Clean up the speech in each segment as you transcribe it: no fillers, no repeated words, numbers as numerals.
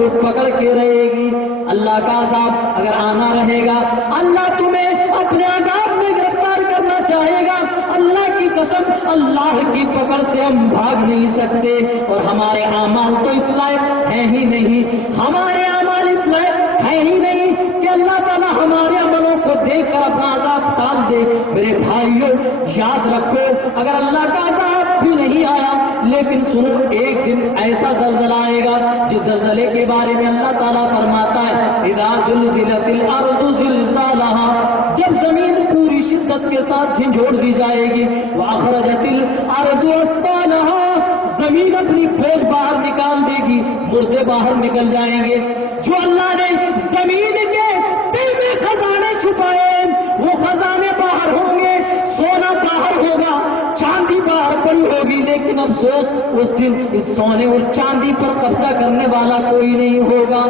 کو پکڑ کے رہے گی۔ اللہ کا عذاب اگر آنا رہے گا، اللہ تمہیں اپنے عذاب میں گرفتار کرنا چاہے گا، اللہ کی قسم اللہ کی پکڑ سے ہم بھاگ نہیں سکتے۔ اور ہمارے اعمال تو اس لائق ہے ہی نہیں، ہمارے اعمال اس لائق ہے ہی نہیں کہ اللہ تعالیٰ ہمارے عملوں کو دیکھ کر اپنا عذاب ٹال دے۔ میرے بھائیوں یاد رکھو، اگر اللہ کا عذاب بھی نہیں آیا لیکن سنو، ایک دن ایسا زلزلہ آئے گا جس زلزلے کے بارے میں اللہ تعالیٰ فرماتا ہے اذا زلزلت الارض زلزالها، جب زمین پوری شدت کے ساتھ جھنجھوڑ دی جائے گی، واخرجت الارض اثقالها، زمین اپنی بوجھ باہر نکال دے گی، مردے باہر نکل جائیں گے۔ جو اللہ نے زمین کے دل میں خزانے چھپائے وہ خزانے باہر ہوں گے، سونا باہر ہوگا، چاندی باہر پڑی ہوگی، لیکن افسوس اس دن اس سونے اور چاندی پر قبضہ کرنے والا کوئی نہیں ہوگا۔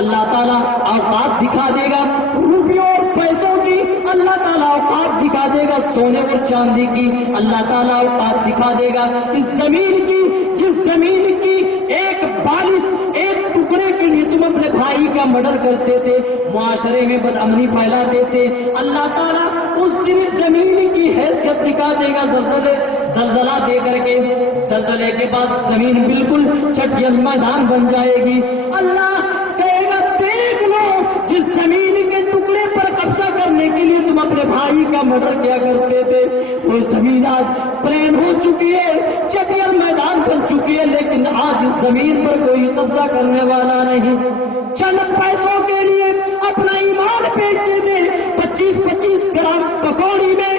اللہ تعالیٰ اوقات دکھا دے گا روپیوں اور پیسوں کی، اللہ تعالیٰ اوقات دکھا دے گا سونے اور چاندی کی، اللہ تعالیٰ اوقات دکھا دے گا اس زمین کی، جس زمین کی ایک بالش، ایک ٹکڑے کے لیے تم اپنے بھائی کا مرڈر کرتے تھے، معاشرے میں بدامنی پھیلاتے تھے، اللہ تعالیٰ اس دن اس زمین کی حیثیت دکھا دے گا زلزلہ دے کر کے۔ زلزلے کے بعد زمین بالکل چٹیل میدان بن جائے گی۔ اللہ کہے گا دیکھ لو، جس زمین کے ٹکڑے پر قبضہ کرنے کے لیے تم اپنے بھائی کا مرڈر کیا کرتے تھے، وہ زمین آج پلین ہو چکی ہے، چٹیل میدان بن چکی ہے، لیکن آج اس زمین پر کوئی قبضہ کرنے والا نہیں۔ چند پیسوں کے لیے اپنا ایمان بیچتے تھے، 25-25 گرام پکوڑی میں،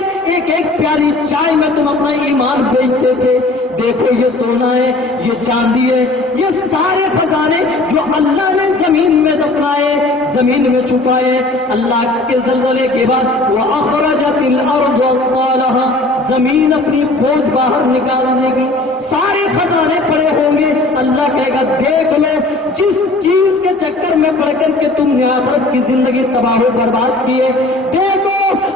ایک پیالی چائے میں تم اپنا ایمان بیچتے تھے۔ دیکھو یہ سونا ہے، یہ چاندی ہے، یہ سارے خزانے جو اللہ نے زمین میں دفنائے، زمین میں چھپائے، اللہ کے زلزلے کے بعد وَأَخْرَجَتِ الْأَرْضُ أَثْقَالَهَا، زمین اپنی بوجھ باہر نکال دے گی، سارے خزانے پڑے ہوں گے۔ اللہ کہے گا دیکھ لو، جس چیز کے چکر میں پڑ کر کے تم نے آخرت کی زندگی تباہ و برباد کی ہے، دیکھو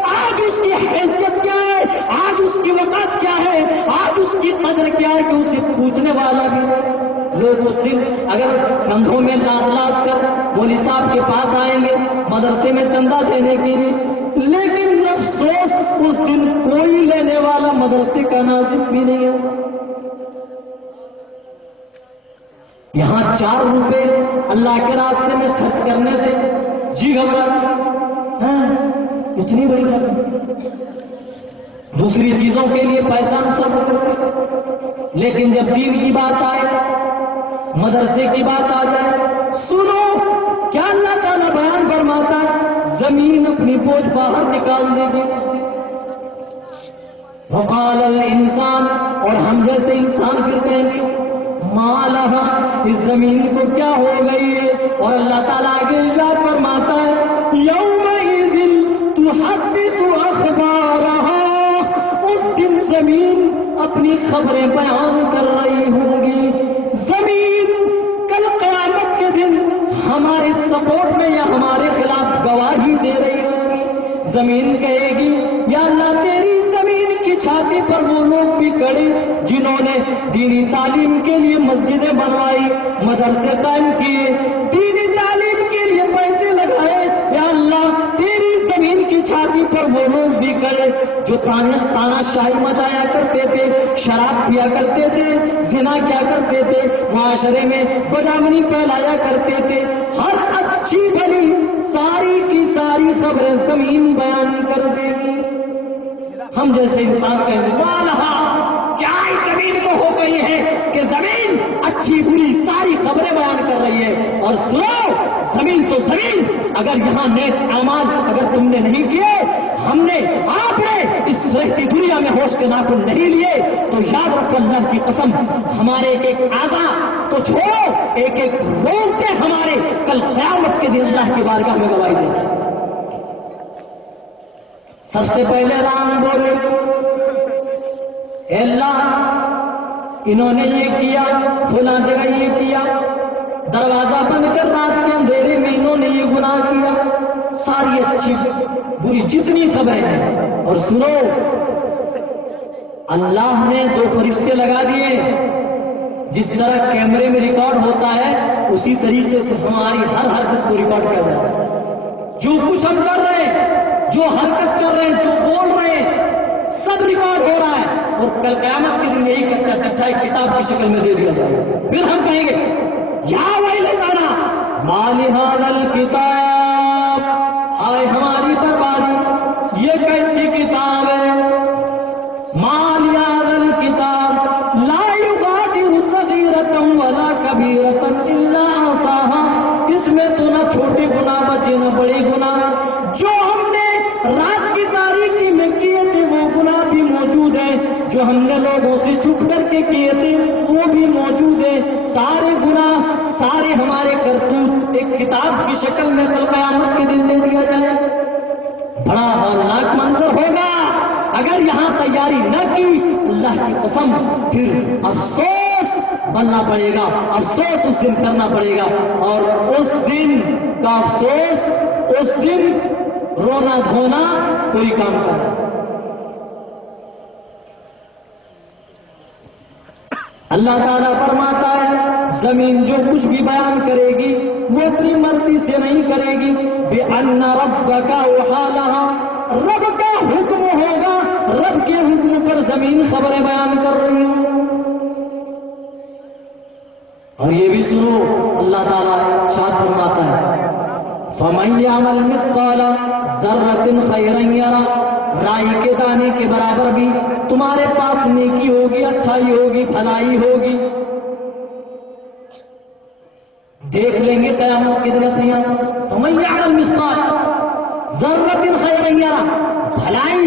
آج اس کی حیثیت کیا ہے، آج اس کی وقت کیا ہے، آج اس کی قدر کیا ہے کہ اسے پوچھنے والا بھی نہیں۔ لوگ اس دن اگر کندھوں میں لاد لاد کر مولوی صاحب کے پاس آئیں گے مدرسے میں چندہ دینے کے لیے، لیکن افسوس اس دن کوئی لینے والا مدرسے کا ناظم بھی نہیں ہوگا۔ یہاں 4 روپے اللہ کے راستے میں خرچ کرنے سے جی گھبراتی، اتنی بڑی رقم، دوسری چیزوں کے لیے پیسہ ہم صرف کرتے، لیکن جب دین کی بات آئے، مدرسے کی بات آ جائے، سنو کیا اللہ تعالیٰ بیان فرماتا ہے، زمین اپنی بوجھ باہر نکال دے گی۔ وقال الانسان، اور ہم جیسے انسان پھر کہیں گے ما لہا، اس زمین کو کیا ہو گئی ہے، اور اللہ تعالیٰ آگے ارشاد فرماتا ہے یومئذ تحدث اخبارہا، اس دن زمین اپنی خبریں بیان کر رہی ہوں گی۔ زمین کل قیامت کے دن ہمارے سپورٹ میں یا ہمارے خلاف گواہی دے رہی ہوگی۔ زمین کہے گی یا اللہ تیری زمین کی چھاتی پر وہ لوگ بھی کھڑے جنہوں نے دینی تعلیم کے لیے مسجدیں بنوائی، مدرسے قائم کیے، دینی تعلیم کے لیے پیسے لگائے، یا اللہ تیری زمین کی چھاتی پر وہ لوگ بھی کھڑے جو تانا شاہی مچایا کرتے تھے، شراب پیا کرتے تھے، زنا کیا کرتے تھے، معاشرے میں بدامنی پھیلایا کرتے تھے، ہر اچھی بھلی ساری کی ساری خبریں زمین بیان کر دے گی۔ ہم جیسے انسان کہیں گے مالہا، کیا اس زمین کو ہو گئی ہے کہ زمین اچھی بری ساری خبریں بیان کر رہی ہے؟ اور سنو، زمین تو زمین، اگر یہاں نیک اعمال اگر تم نے نہیں کیے، ہم نے آپ نے اس رہتی دنیا میں ہوش کے ناخن نہیں لیے، تو یاد رکھو اللہ کی قسم، ہمارے ایک ایک اعضا تو چھوڑو، ایک ایک رونگٹے ہمارے کل قیامت کے دن اللہ کی بارگاہ میں گواہی دیں گے۔ سب سے پہلے رام بولے اے اللہ انہوں نے یہ کیا، فلاں جگہ یہ کیا، دروازہ بند کر رات کے اندھیرے میں انہوں نے یہ گناہ کیا، ساری اچھی بری جتنی خبریں ہیں۔ اور سنو، اللہ نے 2 فرشتے لگا دیے، جس طرح کیمرے میں ریکارڈ ہوتا ہے اسی طریقے سے ہماری ہر حرکت کو ریکارڈ کیا جائے گا. جو کچھ ہم کر رہے ہیں، جو حرکت کر رہے ہیں، جو بول رہے ہیں، سب ریکارڈ ہو رہا ہے. اور کل قیامت کے دن یہی کچا چٹھا ایک کتاب کی شکل میں دے دیا جائے گا. پھر ہم کہیں گے یا ویلتنا ما لہذا الکتاب، ہائے ہماری بربادی، یہ کیسی کتاب ہے. ما لہذا الکتاب لا یغادر صغیرۃ ولا کبیرۃ الا احصاها، اس میں تو نہ چھوٹے گناہ بچے نہ بڑے گناہ. جو ہم نے رات کی تاریکی میں کیے تھے وہ گناہ بھی موجود ہیں، جو ہم نے لوگوں سے چھپ کر کے کیے تھے وہ بھی موجود ہیں. سارے گناہ، سارے ہمارے کرتوت ایک کتاب کی شکل میں کل قیامت کے دن دے دیا جائے. بڑا ہولناک منظر ہوگا اگر یہاں تیاری نہ کی. اللہ کی قسم پھر افسوس بننا پڑے گا، افسوس اس دن کرنا پڑے گا. اور اس دن کا افسوس، اس دن رونا دھونا کوئی کام کرنا. اللہ تعالیٰ فرماتا ہے زمین جو کچھ بھی بیان کرے گی وہ اپنی مرضی سے نہیں کرے گی. بِأَنَّ رَبَّكَ أَوْحَىٰ، رب کا حکم ہوگا، رب کے حکم پر زمین خبریں بیان کر رہی ہوں. اور یہ بھی سنو، اللہ تعالیٰ ارشاد فرماتا ہے فَمَن يَعْمَلْ مِثْقَالَ ذَرَّةٍ خَيْرًا يَرَهُ، رائی کے دانے کے برابر بھی تمہارے پاس نیکی ہوگی، اچھائی ہوگی، بھلائی ہوگی. دیکھ لیں گے قیامت کے دن اپنی آنکھوں. فَمَن يَعْمَلْ مِثْقَالَ ذَرَّةٍ خَيْرًا يَرَهُ، بھلائی